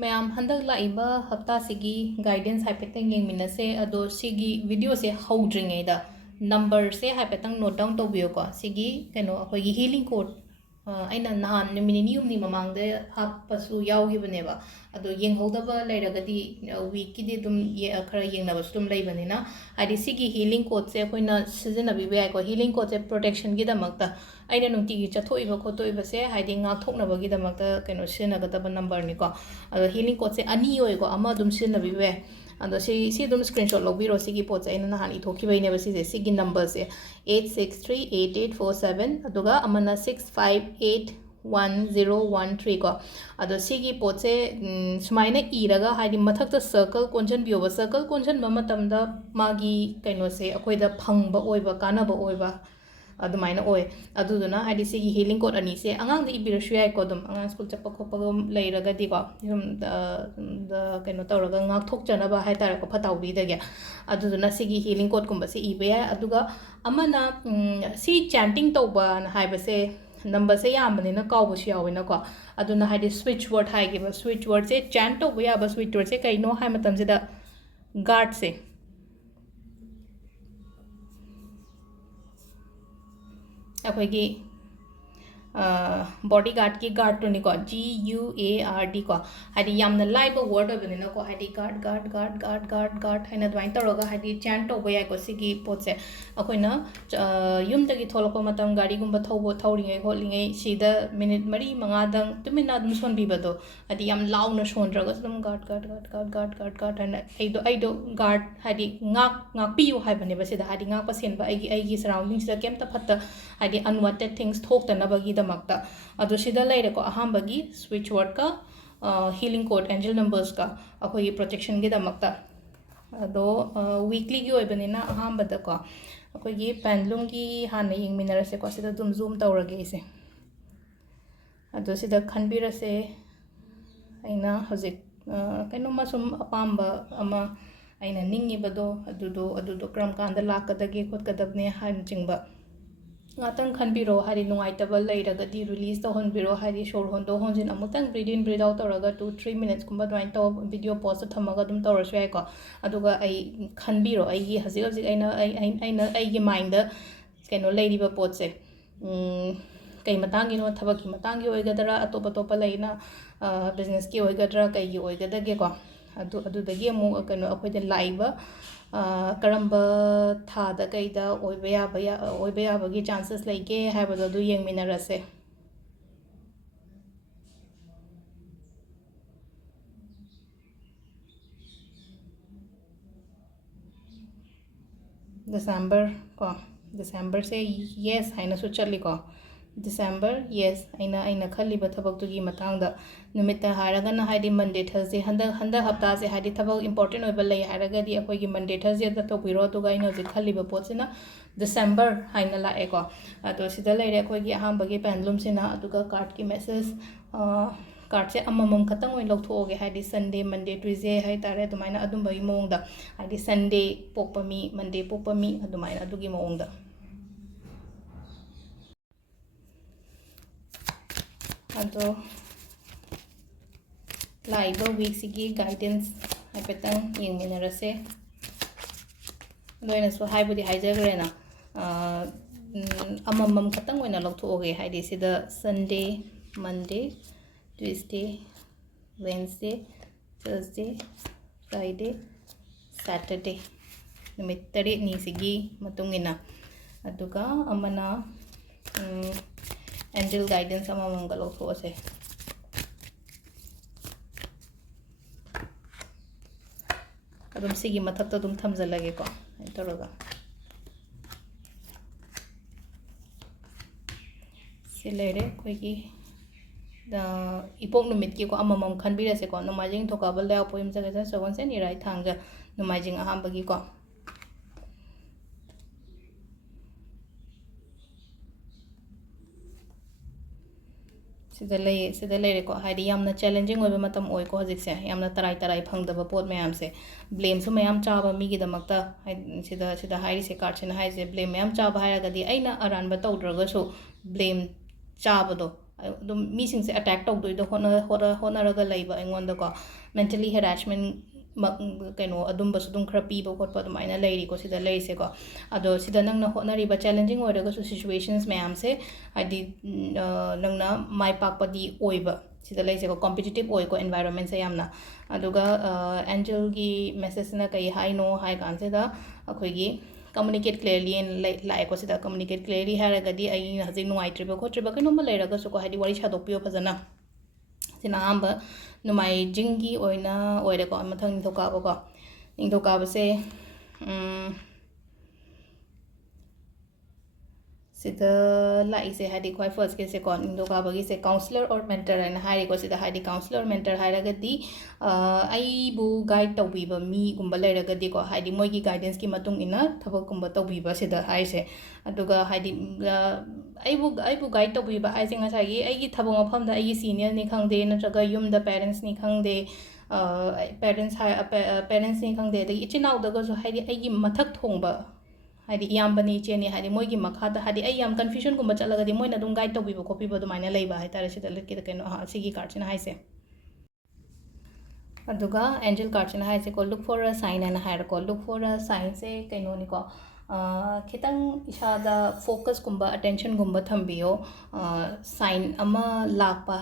ma'am हंदक Laiba हफ्ता सिगी guidance हाइपेटंग येंगमिनसे अदो सिगी video से हौद्रिङैदा नंबर से हाइपेटंग नोट डाउन तौबियोको सिगी कनो अखोगी हीलिंग कोड अैना नहान नुमित निनि हुमनि ममांगदे हाप्पसु यावगिबनेबा अदो येंगहौदबा लैरगदि वीककिदि दुम खरा येंगनबसु दुम लैबनेना हाइदि सिगी हीलिंग कोड से अखोइना सिजनबिबा याइको हीलिंग कोड से प्रोटेक्शन गिदमक्ता अैना नुंतिगी चथोइबा खोतोइबसे हाइदि ngaktoknabagidamक्ता कनो सिजनगदबा नंबरनिको अदो हीलिंग कोड से अनि ओइको अमा दुम सिजनबिबा याइ अदो सी दुम स्क्रीनशॉट लौबिरो सिगी पोत से अैना नहान इथोखिबैनेबा सिगी नंबर से 86388847 अदुगा अमना 65811013 को अदो सिगी पोत से सुमाइना इरगा हाइदि मथक्ता सर्कल कोंजनबियोबा सर्कल कोंजनबा मतमदा मागी कनो से अखोइदा फंगबा ओइबा कानाबा ओइबा अदुमाइना ओइ अदुदुना हाइदि सिगी हीलिंग कोड अनि से अंगांग दि इबिरसु याइको दुम अंगांग स्कूल चप्पा खोप्पा लैरगदि को युम द कनो तौरगा ngaktokjanaba हाइतारको फताउबिदगे अदुदुना सिगी हीलिंग कोड कुंबसे इबे याइ अदुगा अमना सी चैंटिंग तौबा हाइबसे नंबर से यामबनेना काउबसु यावेना को अदुना हाइदि स्विच वर्ड हाइगेबा स्विच वर्ड से चैंट तौबा याबा स्विच वर्ड से कैनो हाइ मतमसेदा गार्ड से अखोइगी बॉडी गार्ड की गार्ड तो निको GUARD को हाइदि यामना लाइबा वर्ड ओबनेना को हाइदि गार्ड guard guard guard guard guard हाइना द्वाइन तौरगा हाइदि चैंट तौबा याइ को सिगी पोत से अखोइना युमदगी थोलपा मतम गाड़ी गुंबा थौरिङै होलिङै सिदा मिनिट मरी मंगादंग तुमिना दुम सोनबिबदो हाइदि याम लाउना सोनद्रगा दुम guard guard guard guard guard guard guard हाइना ऐदो गार्ड हाइदि ngakpiyo हाइबनेबा सिदा हाइदि ngakpa senba aigi surrounding sida kemta fatta हाइदि unwanted things थोक्तनबगी दमक्ता अदो सिदा लैरेको अहांबगी स्विच वर्ड का हीलिंग कोड एंजल नंबर्स का अखोई प्रोटेक्शन गी दमक्ता अदो वीकली गी ओइबनेना अहांबदको अखोई पेंडुलम की हाना येंगमिनरसे को सिदा दुम जूम तौरगे इसे अदो सिदा खनबिरसे अैना हजिक कैनोमा सुम अपाम्बा अमा अैना निंगिबदो अदुदो क्रम कांदा लाकदगे खोतकदबने हान चिंगबा ngathang khanbiro hari nungaitaba leiragadi release tawhonbiro hari shor hondo honjin amutang breathe in breathe out tawraga 2-3 minutes kumba dwain taw video pause thamaga dum tawrasu yai ko aduga ai khanbiro ai gi hajik hajik aina ai gi mind da keno leiriba pot se kai matang ino thabak ki matang gi oigadara atop atop leina business ki oigadara kai gi oigadage ko adudagi amu keno akoida laiba करम्बा थादा कैदा ओइबा याबगी chances लैगे हाइबदो दु येंगमिनरसे दिसंबर को दिसंबर से yes हाइना सु चली को दिसंबर yes अैना खल्लिबा थबक्तुगी मतांगदा नुमित हारगना हाइदि Monday Thursday हंदा हफ्ता से हाइदि थबक इंपोर्टेंट ओइबा लै हारगदी अखोइगी मंडे थर्सडे दा तोबिरो दुगा अैना जे खल्लिबा पोतसिना दिसंबर हाइना लाएको अदो सिदा लैरे अखोइगी अहांबगी पेंडुलम सिना अदुगा कार्ड की मैसेज कार्ड से अममम खतंग ओइ लौथोगे हाइदि संडे मंडे ट्यूसडे हाइ तारे अदुमाइना अदुमबगी मोंगदा हाइदि संडे पोकपमी मंडे पोकपमी अदुमाइना अदुगी मोंगदा अदो लाइबा वीक सिगी गाइडेंस हाइपेटंग येंगमिनरसे लोइनसु हाइबुदि हाइजग्रेना अममम खतंग ओइना लौथोगे हाइदि सिदा Sunday Monday Tuesday Wednesday Thursday Friday Saturday नुमित तरे नि सिगी मतुंगिना अदुगा अमना एंजल गाइडेंस अममम लौथोसे अदुम सिगी मथक्ता दुम थमजलगे को तौरगा से लेरे कोइगी इपोक नुमित की को अममम खनबिरसे को नुमाजिंग थोकाबल दा पोइम जगजा सवन से निराय थांगजा नुमाजिंग अहांबगी को सिदा लेरे को हाइदि यामना चैलेंजिंग ओइबा मतम ओइ को हजिकसे यामना तराई फंगदबा पोत मयाम से ब्लेम सु मयाम चाबा मिगी दमक्ता सिदा हाइरि से कार्ड से हाइजे ब्लेम मयाम चाबा हाइरगदी अैना अरानबा तौद्रगसु ब्लेम चाबदो ꯑꯗꯨꯝ ꯃꯤꯁꯤꯡꯁꯦ ꯑꯦꯇꯦꯛ ꯇꯧꯗꯣꯏꯗꯣ ꯍꯣꯠꯅꯔꯒ ꯂꯩꯕ ꯑꯩꯉꯣꯟꯗꯀꯣ ꯃꯦꯟꯇꯦꯂꯤ ꯍꯦꯔꯥꯁꯃꯦꯟ ꯀꯩꯅꯣ ꯑꯗꯨꯝꯕꯁꯨ ꯑꯗꯨꯝ ꯈꯔ ꯄꯤꯕ ꯈꯣꯠꯄ ꯑꯗꯨꯃꯥꯏꯅ ꯂꯩꯔꯤꯀꯣ ꯁꯤꯗ ꯂꯩꯔꯤꯁꯦꯀꯣ ꯑꯗꯣ ꯁꯤꯗ ꯅꯪꯅ ꯍꯣꯠꯅꯔꯤꯕ ꯆꯦꯂꯦꯟꯖꯤꯡ ꯑꯣꯏꯔꯒꯁꯨ ꯁꯤꯆꯨꯋꯦꯁꯟꯁ ꯃꯌꯥꯝꯁꯦ ꯍꯥꯏꯗꯤ ꯅꯪꯅ ꯃꯥꯏ ꯄꯥꯛꯄꯗꯤ ꯑꯣꯏꯕ ꯁꯤꯗ ꯂꯩꯁꯦꯀꯣ ꯀꯣꯝꯄꯤꯇꯤꯇꯤꯞ ꯑꯣꯏꯀꯣ ꯑꯦꯟꯚꯥꯏꯔꯣꯟꯃꯦꯟꯁꯦ ꯌꯥꯝꯅ ꯑꯗꯨꯒ ꯑꯦꯟꯖꯦꯜꯒꯤ ꯃꯦꯁꯦꯖꯁꯤꯅ ꯀꯩ ꯍꯥꯏꯅꯣ ꯍꯥꯏ ꯀꯥꯟꯁꯤꯗ ꯑꯩꯈꯣꯏꯒꯤ ꯀꯃꯨꯅꯤꯀꯦꯠ ꯀ꯭ꯂꯤꯌꯔꯂꯤ ꯂꯥꯛꯑꯦꯀꯣ ꯁꯤꯗ ꯀꯃꯨꯅꯤꯀꯦꯠ ꯀ꯭ꯂꯤꯌꯔꯂꯤ ꯍꯥꯏꯔꯒꯗꯤ ꯑꯩꯅ ꯍꯧꯖꯤꯛ ꯅꯨꯡꯉꯥꯏꯇ꯭ꯔꯤꯕ ꯈꯣꯠꯇ꯭ꯔꯤꯕ ꯀꯩꯅꯣꯝꯃ ꯂꯩꯔꯒꯁꯨꯀꯣ ꯍꯥꯏꯗꯤ ꯋꯥꯔꯤ ꯁꯥꯗꯣꯛꯄꯤꯌꯣ ꯐꯖꯅ ꯁꯤꯅ ꯑꯍꯥꯟꯕ ꯅꯣꯡꯃꯥꯏꯖꯤꯡꯒꯤ ꯑꯣꯏꯅ ꯑꯣꯏꯔꯦꯀꯣ ꯃꯊꯪ ꯅꯤꯡꯊꯧꯀꯥꯕꯀꯣ ꯅꯤꯡꯊꯧꯀꯥꯕꯁꯦ ꯁꯤꯗ ꯂꯥꯛꯏꯁꯦ ꯍꯥꯏꯗꯤ ꯈ꯭ꯋꯥꯏ ꯐꯔꯁꯀꯤꯁꯦꯀꯣ ꯅꯤꯡꯊꯧꯀꯥꯕꯒꯤꯁꯦ ꯀꯥꯎꯟꯁꯂꯔ ꯑꯣꯔ ꯃꯦꯟꯇꯔ ꯍꯥꯏꯅ ꯍꯥꯏꯔꯤꯀꯣ ꯁꯤꯗ ꯍꯥꯏꯗꯤ ꯀꯥꯎꯟꯁꯂꯔ ꯃꯦꯟꯇꯔ ꯍꯥꯏꯔꯒꯗꯤ ꯑꯩꯕꯨ ꯒꯥꯏꯗ ꯇꯧꯕꯤꯕ ꯃꯤꯒꯨꯝꯕ ꯂꯩꯔꯒꯗꯤꯀꯣ ꯍꯥꯏꯗꯤ ꯃꯣꯏꯒꯤ ꯒꯥꯏꯗꯦꯟꯁꯀꯤ ꯃꯇꯨꯡ ꯏꯟꯅ ꯊꯕꯛꯀꯨꯝꯕ ꯇꯧꯕꯤꯕ ꯁꯤꯗ ꯍꯥꯏꯔꯤꯁꯦ ꯑꯗꯨꯒ ꯍꯥꯏꯗꯤ ꯑꯩꯕꯨ ꯒꯥꯏꯗ ꯇꯧꯕꯤꯕ ꯍꯥꯏꯁꯦ ꯉꯁꯥꯏꯒꯤ ꯑꯩꯒꯤ ꯊꯕꯛ ꯃꯐꯝꯗ ꯑꯩꯒꯤ ꯁꯤꯅꯤꯌꯔꯅꯤ ꯈꯪꯗꯦ ꯅꯠꯇ꯭ꯔꯒ ꯌꯨꯝꯗ ꯄꯦꯔꯦꯟꯁꯅꯤ ꯈꯪꯗꯦ ꯄꯦꯔꯦꯟꯁꯅꯤ ꯈꯪꯗꯦ ꯑꯗꯒꯤ ꯏꯆꯤꯟ ꯏꯅꯥꯎꯗꯒꯁꯨ ꯍꯥꯏꯗꯤ ꯑꯩꯒꯤ ꯃꯊꯛ ꯊꯣꯡꯕ ꯍꯥꯏꯗꯤ ꯏꯌꯥꯝꯕꯅꯤ ꯏꯆꯦꯅꯤ ꯍꯥꯏꯗꯤ ꯃꯣꯏꯒꯤ ꯃꯈꯥꯗ ꯍꯥꯏꯗꯤ ꯑꯩ ꯌꯥꯝ ꯀꯟꯐ꯭ꯌꯨꯖꯟꯒꯨꯝꯕ ꯆꯠꯂꯒꯗꯤ ꯃꯣꯏꯅ ꯑꯗꯨꯝ ꯒꯥꯏꯗ ꯇꯧꯕꯤꯕ ꯈꯣꯠꯄꯤꯕ ꯑꯗꯨꯃꯥꯏꯅ ꯂꯩꯕ ꯍꯥꯏꯇꯥꯔꯦ ꯁꯤꯗ ꯀꯩꯅꯣ ꯁꯤꯒꯤ ꯀꯥꯔꯠꯁꯤꯅ ꯍꯥꯏꯁꯦ ꯑꯗꯨꯒ ꯑꯦꯟꯖꯦꯜ ꯀꯥꯔꯠꯁꯤꯅ ꯍꯥꯏꯁꯦꯀꯣ ꯂꯨꯛ ꯐꯣꯔ ꯑ ꯁꯥꯏꯟ ꯍꯥꯏꯅ ꯍꯥꯏꯔꯦꯀꯣ ꯂꯨꯛ ꯐꯣꯔ ꯑ ꯁꯥꯏꯟꯁꯦ ꯀꯩꯅꯣꯅꯤꯀꯣ ꯈꯤꯇꯪ ꯏꯁꯥꯗ ꯐꯣꯀꯁꯀꯨꯝꯕ ꯑꯇꯦꯟꯁꯟꯒꯨꯝꯕ ꯊꯝꯕꯤꯌꯣ ꯁꯥꯏꯟ ꯑꯃ ꯂꯥꯛꯄ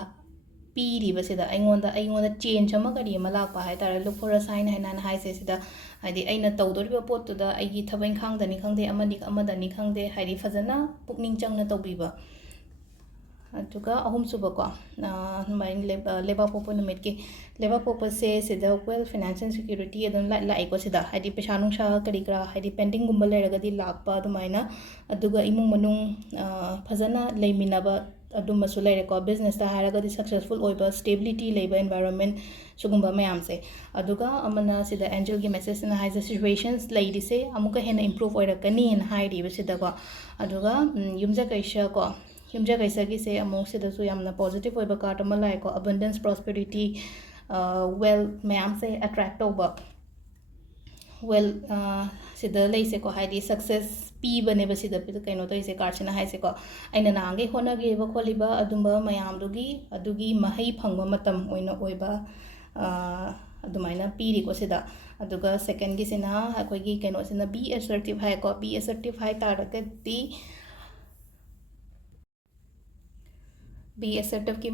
ꯄꯤꯔꯤꯕꯁꯤꯗ ꯑꯩꯉꯣꯟꯗ ꯆꯦꯟꯖ ꯑꯃ ꯀꯔꯤ ꯑꯃ ꯂꯥꯛꯄ ꯍꯥꯏꯇꯥꯔꯦ ꯂꯨꯛ ꯐꯣꯔ ꯑ ꯁꯥꯏꯟ ꯍꯥꯏꯅ ꯍꯥꯏꯁꯦ ꯁꯤꯗ ꯍꯥꯏꯗꯤ ꯑꯩꯅ ꯇꯧꯗꯣꯔꯤꯕ ꯄꯣꯠꯇꯨꯗ ꯑꯩꯒꯤ ꯊꯕꯛ ꯏꯪꯈꯥꯡꯗꯅꯤ ꯈꯪꯗꯦ ꯑꯃꯗꯅꯤ ꯈꯪꯗꯦ ꯍꯥꯏꯗꯤ ꯐꯖꯅ ꯄꯨꯛꯅꯤꯡ ꯆꯪꯅ ꯇꯧꯕꯤꯕ ꯑꯗꯨꯒ ꯑꯍꯨꯝꯁꯨꯕꯀꯣ ꯂꯩꯕꯥꯛꯄꯣꯛꯄ ꯅꯨꯃꯤꯠꯀꯤ ꯂꯩꯕꯥꯛꯄꯣꯛꯄꯁꯦ ꯁꯤꯗ ꯋꯦꯜ ꯐꯤꯅꯥꯟꯁꯤꯌꯦꯜ ꯁꯦꯀ꯭ꯌꯨꯔꯤꯇꯤ ꯑꯗꯨꯝ ꯂꯥꯛꯏꯀꯣ ꯁꯤꯗ ꯍꯥꯏꯗꯤ ꯄꯩꯁꯥ ꯅꯨꯡꯁꯥ ꯀꯔꯤ ꯀꯔꯥ ꯍꯥꯏꯗꯤ ꯄꯦꯟꯗꯤꯡꯒꯨꯝꯕ ꯂꯩꯔꯒꯗꯤ ꯂꯥꯛꯄ ꯑꯗꯨꯃꯥꯏꯅ ꯑꯗꯨꯒ ꯏꯃꯨꯡ ꯃꯅꯨꯡ ꯐꯖꯅ ꯂꯩꯃꯤꯟꯅꯕ ꯑꯗꯨꯝꯕꯁꯨ ꯂꯩꯔꯦꯀꯣ ꯕꯤꯖꯤꯅꯦꯁꯇ ꯍꯥꯏꯔꯒꯗꯤ ꯁꯛꯁꯦꯁꯐꯨꯜ ꯑꯣꯏꯕ ꯁ꯭ꯇꯦꯕꯤꯂꯤꯇꯤ ꯂꯩꯕ ꯑꯦꯟꯚꯥꯏꯔꯣꯟꯃꯦꯟ ꯁꯤꯒꯨꯝꯕ ꯃꯌꯥꯝꯁꯦ ꯑꯗꯨꯒ ꯑꯃꯅ ꯁꯤꯗ ꯑꯦꯟꯖꯦꯜꯒꯤ ꯃꯦꯁꯦꯖꯁꯤꯅ ꯍꯥꯏꯁꯦ ꯁꯤꯆꯨꯋꯦꯁꯟꯁ ꯂꯩꯔꯤꯁꯦ ꯑꯃꯨꯛꯀ ꯍꯦꯟꯅ ꯏꯝꯄ꯭ꯔꯨꯚ ꯑꯣꯏꯔꯛꯀꯅꯤꯅ ꯍꯥꯏꯔꯤꯕꯁꯤꯗꯀꯣ ꯑꯗꯨꯒ ꯌꯨꯝꯖꯀꯩꯁꯀꯣ ꯌꯨꯝꯖꯀꯩꯁꯒꯤꯁꯦ ꯑꯃꯨꯛ ꯁꯤꯗꯁꯨ ꯌꯥꯝꯅ ꯄꯣꯖꯤꯇꯤቭ ꯑꯣꯏꯕ ꯀꯥꯔꯠ ꯑꯃ ꯂꯥꯛꯑꯦꯀꯣ ꯑꯕꯟꯗꯦꯟꯁ ꯄ꯭ꯔꯣꯁꯄꯦꯔꯤꯇꯤ ꯋꯦꯜ ꯃꯌꯥꯝꯁꯦ ꯑꯦꯇ꯭ꯔꯦꯛ ꯇꯧꯕ ꯋꯦꯜ ꯁꯤꯗ ꯂꯩꯁꯦꯀꯣ ꯍꯥꯏꯗꯤ ꯁꯛꯁꯦꯁ ꯄꯤꯕꯅꯦꯕ ꯁꯤꯗ ꯀꯩꯅꯣ ꯇꯧꯔꯤꯁꯦ ꯀꯥꯔꯠꯁꯤꯅ ꯍꯥꯏꯁꯦꯀꯣ ꯑꯩꯅ ꯅꯍꯥꯟꯈꯩ ꯍꯣꯠꯅꯈꯤꯕ ꯈꯣꯠꯂꯤꯕ ꯑꯗꯨꯝꯕ ꯑꯗꯨꯒꯤ ꯃꯍꯩ ꯐꯪꯕ ꯃꯇꯝ ꯑꯣꯏꯅ ꯑꯣꯏꯕ ꯑꯗꯨꯃꯥꯏꯅ ꯄꯤꯔꯤꯀꯣ ꯁꯤꯗ ꯑꯗꯨꯒ ꯁꯦꯀꯦꯟꯒꯤꯁꯤꯅ ꯑꯩꯈꯣꯏꯒꯤ ꯀꯩꯅꯣꯁꯤꯅ ꯕꯤ ꯑꯦꯁꯔꯇꯤꯞ ꯍꯥꯏꯀꯣ ꯕꯤ ꯑꯦꯁꯔꯇꯤꯞ ꯍꯥꯏ ꯇꯥꯔꯒꯗꯤ ꯕꯤ ꯑꯦꯁꯔꯇꯤꯞꯀꯤ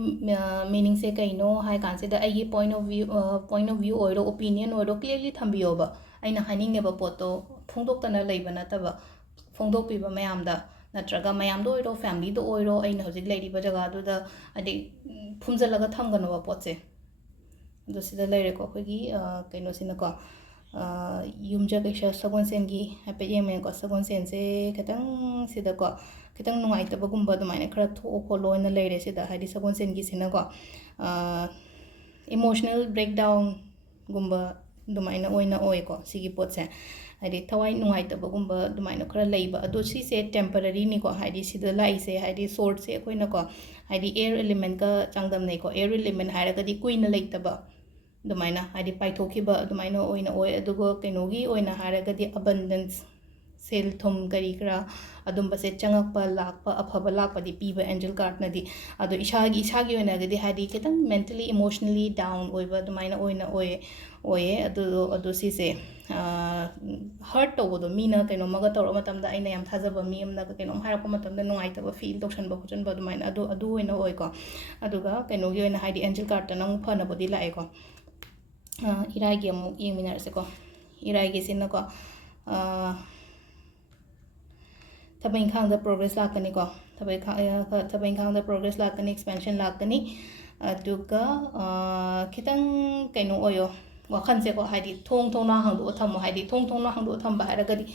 ꯃꯤꯅꯤꯡꯁꯦ ꯀꯩꯅꯣ ꯍꯥꯏ ꯀꯥꯟꯁꯤꯗ ꯑꯩꯒꯤ ꯄꯣꯏꯟ ꯑꯣꯐ ꯚ꯭ꯌꯨ ꯑꯣꯏꯔꯣ ꯑꯣꯄꯤꯅꯤꯌꯟ ꯑꯣꯏꯔꯣ ꯀ꯭ꯂꯤꯌꯔꯂꯤ ꯊꯝꯕꯤꯌꯣꯕ ꯑꯩꯅ ꯍꯥꯏꯅꯤꯡꯉꯤꯕ ꯄꯣꯠꯇꯣ ꯐꯣꯡꯗꯣꯛꯇꯅ ꯂꯩꯕ ꯅꯠꯇꯕ ꯐꯣꯡꯗꯣꯛꯄꯤꯕ ꯃꯌꯥꯝꯗ ꯅꯠꯇ꯭ꯔꯒ ꯃꯌꯥꯝꯗ ꯑꯣꯏꯔꯣ ꯐꯦꯃꯤꯂꯤꯗ ꯑꯣꯏꯔꯣ ꯑꯩꯅ ꯍꯧꯖꯤꯛ ꯂꯩꯔꯤꯕ ꯖꯒꯥꯗꯨꯗ ꯍꯥꯏꯗꯤ ꯐꯨꯝꯖꯤꯜꯂꯒ ꯊꯝꯒꯅꯣꯕ ꯄꯣꯠꯁꯦ ꯑꯗꯣ ꯁꯤꯗ ꯂꯩꯔꯦꯀꯣ ꯑꯩꯈꯣꯏꯒꯤ ꯀꯩꯅꯣꯁꯤꯅꯀꯣ ꯌꯨꯝꯖꯀꯩꯁ ꯁꯒꯣꯜꯁꯦꯟꯒꯤ ꯍꯥꯏꯐꯦꯠ ꯌꯦꯡꯕꯅꯦꯀꯣ ꯁꯒꯣꯜꯁꯦꯟꯁꯦ ꯈꯤꯇꯪ ꯁꯤꯗꯀꯣ ꯈꯤꯇꯪ ꯅꯨꯡꯉꯥꯏꯇꯕꯒꯨꯝꯕ ꯑꯗꯨꯃꯥꯏꯅ ꯈꯔ ꯊꯣꯛꯑꯣ ꯈꯣꯠꯂꯣ ꯑꯣꯏꯅ ꯂꯩꯔꯦ ꯁꯤꯗ ꯍꯥꯏꯗꯤ ꯁꯒꯣꯜꯁꯦꯟꯒꯤꯁꯤꯅꯀꯣ ꯏꯃꯣꯁꯅꯦꯜ ꯕ꯭ꯔꯦꯛꯗꯥꯎꯟꯒꯨꯝꯕ ꯑꯗꯨꯃꯥꯏꯅ ꯑꯣꯏꯅ ꯑꯣꯏꯀꯣ ꯁꯤꯒꯤ ꯄꯣꯠꯁꯦ ꯍꯥꯏꯗꯤ ꯊꯋꯥꯏ ꯅꯨꯡꯉꯥꯏꯇꯕꯒꯨꯝꯕ ꯑꯗꯨꯃꯥꯏꯅ ꯈꯔ ꯂꯩꯕ ꯑꯗꯣ ꯁꯤꯁꯦ ꯇꯦꯝꯄꯔꯔꯤꯅꯤꯀꯣ ꯍꯥꯏꯗꯤ ꯁꯤꯗ ꯂꯥꯛꯏꯁꯦ ꯍꯥꯏꯗꯤ ꯁꯣꯔꯠꯁꯦ ꯑꯩꯈꯣꯏꯅꯀꯣ ꯍꯥꯏꯗꯤ ꯑꯦꯌꯔ ꯑꯦꯂꯤꯃꯦꯟꯠꯀ ꯆꯥꯡꯗꯝꯅꯩꯀꯣ ꯑꯦꯌꯔ ꯑꯦꯂꯤꯃꯦꯟꯠ ꯍꯥꯏꯔꯒꯗꯤ ꯀꯨꯏꯅ ꯂꯩꯇꯕ ꯑꯗꯨꯃꯥꯏꯅ ꯍꯥꯏꯗꯤ ꯄꯥꯏꯊꯣꯛꯈꯤꯕ ꯑꯗꯨꯃꯥꯏꯅ ꯑꯣꯏꯅ ꯑꯣꯏ ꯑꯗꯨꯒ ꯀꯩꯅꯣꯒꯤ ꯑꯣꯏꯅ ꯍꯥꯏꯔꯒꯗꯤ ꯑꯕꯟꯗꯦꯟꯁ ꯁꯦꯜ ꯊꯨꯝ ꯀꯔꯤ ꯀꯔꯥ ꯑꯗꯨꯝꯕꯁꯦ ꯆꯪꯉꯛꯄ ꯂꯥꯛꯄ ꯑꯐꯕ ꯂꯥꯛꯄꯗꯤ ꯄꯤꯕ ꯑꯦꯟꯖꯦꯜ ꯀꯥꯔꯠꯅꯗꯤ ꯑꯗꯣ ꯏꯁꯥꯒꯤ ꯑꯣꯏꯅꯒꯗꯤ ꯍꯥꯏꯗꯤ ꯈꯤꯇꯪ mentally emotionally down ꯑꯣꯏꯕ ꯑꯗꯨꯃꯥꯏꯅ ꯑꯣꯏꯅ ꯑꯣꯏꯌꯦ ꯑꯗꯣ ꯁꯤꯁꯦ ꯍꯔꯠ ꯇꯧꯕꯗꯣ ꯃꯤꯅ ꯀꯩꯅꯣꯝꯃꯒ ꯇꯧꯔꯛ ꯃꯇꯝꯗ ꯑꯩꯅ ꯌꯥꯝ ꯊꯥꯖꯕ ꯃꯤ ꯑꯃꯅꯒ ꯀꯩꯅꯣꯝ ꯍꯥꯏꯔꯛꯄ ꯃꯇꯝꯗ ꯅꯨꯡꯉꯥꯏꯇꯕ ꯐꯤꯜ ꯇꯧꯁꯟꯕ ꯈꯣꯠꯆꯟꯕ ꯑꯗꯨꯃꯥꯏꯅ ꯑꯗꯨ ꯑꯣꯏꯅ ꯑꯣꯏꯀꯣ ꯑꯗꯨꯒ ꯀꯩꯅꯣꯒꯤ ꯑꯣꯏꯅ ꯍꯥꯏꯗꯤ ꯑꯦꯟꯖꯦꯜ ꯀꯥꯔꯠꯇꯅ ꯑꯃꯨꯛ ꯐꯅꯕꯨꯗꯤ ꯂꯥꯛꯑꯦꯀꯣ ꯏꯔꯥꯏꯒꯤ ꯑꯃꯨꯛ ꯌꯦꯡꯃꯤꯟꯅꯔꯁꯦꯀꯣ ꯏꯔꯥꯏꯒꯤꯁꯤꯅꯀꯣ ꯊꯕꯛ ꯏꯪꯈꯥꯡꯗ ꯄ꯭ꯔꯣꯒ꯭ꯔꯦꯁ ꯂꯥꯛꯀꯅꯤꯀꯣ ꯊꯕꯛ ꯏꯪꯈꯥꯡꯗ ꯄ꯭ꯔꯣꯒ꯭ꯔꯦꯁ ꯂꯥꯛꯀꯅꯤ ꯑꯦꯛꯁꯄꯦꯟꯁꯟ ꯂꯥꯛꯀꯅꯤ ꯑꯗꯨꯒ ꯈꯤꯇꯪ ꯀꯩꯅꯣ ꯑꯣꯏꯌꯣ ꯋꯥꯈꯜꯁꯦꯀꯣ ꯍꯥꯏꯗꯤ ꯊꯣꯡꯅꯥꯎ ꯍꯥꯡꯗꯣꯛꯑ ꯊꯝꯃꯣ ꯍꯥꯏꯗꯤ ꯊꯣꯡꯅꯥꯎ ꯍꯥꯡꯗꯣꯛꯑ ꯊꯝꯕ ꯍꯥꯏꯔꯒꯗꯤ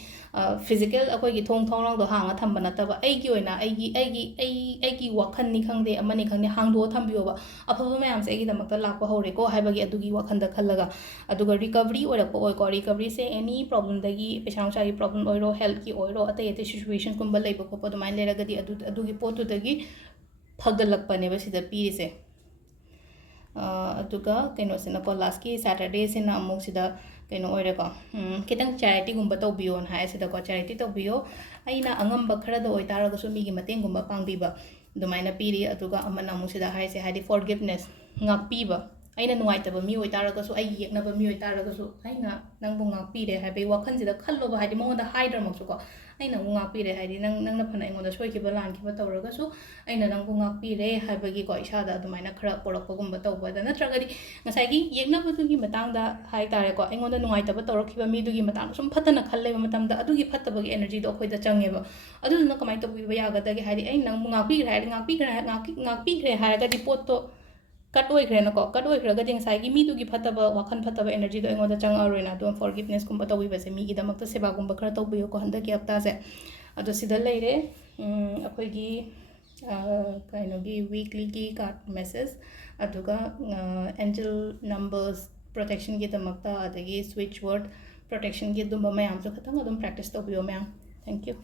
ꯐꯤꯖꯤꯀꯦꯜ ꯑꯩꯈꯣꯏꯒꯤ ꯊꯣꯡꯅꯥꯎꯗꯣ ꯍꯥꯡꯉ ꯊꯝꯕ ꯅꯠꯇꯕ ꯑꯩꯒꯤ ꯑꯣꯏꯅ ꯑꯩꯒꯤ ꯋꯥꯈꯜꯅꯤ ꯈꯪꯗꯦ ꯑꯃꯅꯤ ꯈꯪꯗꯦ ꯍꯥꯡꯗꯣꯛꯑ ꯊꯝꯕꯤꯌꯣꯕ ꯑꯐꯕ ꯃꯌꯥꯝꯁꯦ ꯑꯩꯒꯤꯗꯃꯛꯇ ꯂꯥꯛꯄ ꯍꯧꯔꯦꯀꯣ ꯍꯥꯏꯕꯒꯤ ꯑꯗꯨꯒꯤ ꯋꯥꯈꯜꯗ ꯈꯜꯂꯒ ꯑꯗꯨꯒ ꯔꯤꯀꯕꯔꯤ ꯑꯣꯏꯔꯛꯄ ꯑꯣꯏꯀꯣ ꯔꯤꯀꯕꯔꯤꯁꯦ ꯑꯦꯅꯤ ꯄ꯭ꯔꯣꯕ꯭ꯂꯦꯝꯗꯒꯤ ꯄꯩꯁꯥ ꯅꯨꯡꯁꯥꯒꯤ ꯄ꯭ꯔꯣꯕ꯭ꯂꯦꯝ ꯑꯣꯏꯔꯣ ꯍꯦꯜꯊꯀꯤ ꯑꯣꯏꯔꯣ ꯑꯇꯩ ꯁꯤꯆꯨꯋꯦꯁꯟꯒꯨꯝꯕ ꯂꯩꯕ ꯈꯣꯠꯄ ꯑꯗꯨꯃꯥꯏꯅ ꯂꯩꯔꯒꯗꯤ ꯑꯗꯨꯒꯤ ꯄꯣꯠꯇꯨꯗꯒꯤ ꯐꯒꯠꯂꯛꯄꯅꯦꯕ ꯁꯤꯗ ꯄꯤꯔꯤꯁꯦ ꯑꯗꯨꯒ ꯀꯩꯅꯣꯁꯤꯅꯀꯣ ꯂꯥꯁꯀꯤ ꯁꯦꯇꯔꯗꯦꯁꯤꯅ ꯑꯃꯨꯛ ꯁꯤꯗ ꯀꯩꯅꯣ ꯑꯣꯏꯔꯦꯀꯣ ꯈꯤꯇꯪ ꯆꯦꯔꯤꯇꯤꯒꯨꯝꯕ ꯇꯧꯕꯤꯌꯣꯅ ꯍꯥꯏ ꯁꯤꯗꯀꯣ ꯆꯦꯔꯤꯇꯤ ꯇꯧꯕꯤꯌꯣ ꯑꯩꯅ ꯑꯉꯝꯕ ꯈꯔꯗ ꯑꯣꯏꯇꯥꯔꯒꯁꯨ ꯃꯤꯒꯤ ꯃꯇꯦꯡꯒꯨꯝꯕ ꯄꯥꯡꯕꯤꯕ ꯑꯗꯨꯃꯥꯏꯅ ꯄꯤꯔꯤ ꯑꯗꯨꯒ ꯑꯃꯅ ꯑꯃꯨꯛ ꯁꯤꯗ ꯍꯥꯏꯔꯤꯁꯦ ꯍꯥꯏꯗꯤ ꯐꯣꯔꯒꯤꯞꯅꯦꯁ ꯉꯥꯛꯄꯤꯕ ꯑꯩꯅ ꯅꯨꯡꯉꯥꯏꯇꯕ ꯃꯤ ꯑꯣꯏꯇꯥꯔꯒꯁꯨ ꯑꯩ ꯌꯦꯛꯅꯕ ꯃꯤ ꯑꯣꯏꯇꯥꯔꯒꯁꯨ ꯑꯩꯅ ꯅꯪꯕꯨ ꯉꯥꯛꯄꯤꯔꯦ ꯍꯥꯏꯕꯒꯤ ꯋꯥꯈꯜꯁꯤꯗ ꯈꯜꯂꯣꯕ ꯍꯥꯏꯗꯤ ꯃꯉꯣꯟꯗ ꯍꯥꯏꯗ꯭ꯔꯃꯛꯁꯨꯀꯣ ꯑꯩꯅ ꯑꯃꯨꯛ ꯉꯥꯛꯄꯤꯔꯦ ꯍꯥꯏꯗꯤ ꯅꯪꯅ ꯐꯅ ꯑꯩꯉꯣꯟꯗ ꯁꯣꯏꯈꯤꯕ ꯂꯥꯟꯈꯤꯕ ꯇꯧꯔꯒꯁꯨ ꯑꯩꯅ ꯅꯪꯕꯨ ꯉꯥꯛꯄꯤꯔꯦ ꯍꯥꯏꯕꯒꯤꯀꯣ ꯏꯁꯥꯗ ꯑꯗꯨꯃꯥꯏꯅ ꯈꯔ ꯄꯣꯔꯛꯄꯒꯨꯝꯕ ꯇꯧꯕꯗ ꯅꯠꯇ꯭ꯔꯒꯗꯤ ꯉꯁꯥꯏꯒꯤ ꯌꯦꯛꯅꯕꯗꯨꯒꯤ ꯃꯇꯥꯡꯗ ꯍꯥꯏꯇꯥꯔꯦꯀꯣ ꯑꯩꯉꯣꯟꯗ ꯅꯨꯡꯉꯥꯏꯇꯕ ꯇꯧꯔꯛꯈꯤꯕ ꯃꯤꯗꯨꯒꯤ ꯃꯇꯥꯡꯗ ꯁꯨꯝ ꯐꯠꯇꯅ ꯈꯜꯂꯦꯕ ꯃꯇꯝꯗ ꯑꯗꯨꯒꯤ ꯐꯠꯇꯕꯒꯤ 에너지ꯗꯣ ꯑꯩꯈꯣꯏꯗ ꯆꯪꯉꯦꯕ ꯑꯗꯨꯗꯨꯅ ꯀꯃꯥꯏꯅ ꯇꯧꯕꯤꯕ ꯌꯥꯒꯗꯒꯦ ꯍꯥꯏꯗꯤ ꯑꯩꯅ ꯅꯪꯕꯨ ꯉꯥꯛꯄꯤꯈ꯭ರೆ ꯍꯥꯏꯔꯗꯤ ꯉꯥꯛꯄꯤꯈ꯭ꯔꯦ ꯍꯥꯏꯔꯒꯗꯤ ꯄꯣꯠꯇꯣ ꯀꯠ ꯑꯣꯏꯈ꯭ꯔꯦꯅꯀꯣ ꯀꯠ ꯑꯣꯏꯈ꯭ꯔꯒꯗꯤ ꯉꯁꯥꯏꯒꯤ ꯃꯤꯗꯨꯒꯤ ꯐꯠꯇꯕ ꯋꯥꯈꯜ ꯐꯠꯇꯕ 에너지ꯗꯣ ꯑꯩꯉꯣꯟꯗ ꯆꯪꯉꯛꯑꯔꯣꯏꯅ ꯑꯗꯨꯝ ꯐꯣꯔꯒꯤꯞꯅꯦꯁꯀꯨꯝꯕ ꯇꯧꯕꯤꯕꯁꯦ ꯃꯤꯒꯤꯗꯃꯛꯇ ꯁꯦꯕꯥꯒꯨꯝꯕ ꯈꯔ ꯇꯧꯕꯤꯌꯨꯀꯣ ꯍꯟꯗꯛꯀꯤ ꯍꯞꯇꯥꯁꯦ ꯑꯗꯣ ꯁꯤꯗ ꯂꯩꯔꯦ ꯑꯩꯈꯣꯏꯒꯤ ꯀꯩꯅꯣꯒꯤ ꯋꯤꯛꯂꯤꯒꯤ ꯀꯥꯔꯠ ꯃꯦꯁꯦꯖ ꯑꯗꯨꯒ ꯑꯦꯟꯖꯦꯜ ꯅꯝꯕꯔꯁ ꯄ꯭ꯔꯣꯇꯦꯛꯁꯟꯒꯤꯗꯃꯛꯇ ꯑꯗꯒꯤ ꯁ꯭ꯋꯤꯆ ꯋꯥꯔꯗ ꯄ꯭ꯔꯣꯇꯦꯛꯁꯟꯒꯤ ꯑꯗꯨꯝꯕ ꯃꯌꯥꯝꯁꯨ ꯈꯤꯇꯪ ꯑꯗꯨꯝ ꯄ꯭ꯔꯦꯛꯇꯤꯁ ꯇꯧꯕꯤꯌꯣ ꯃꯌꯥꯝ ꯊꯦꯡꯛ ꯌꯨ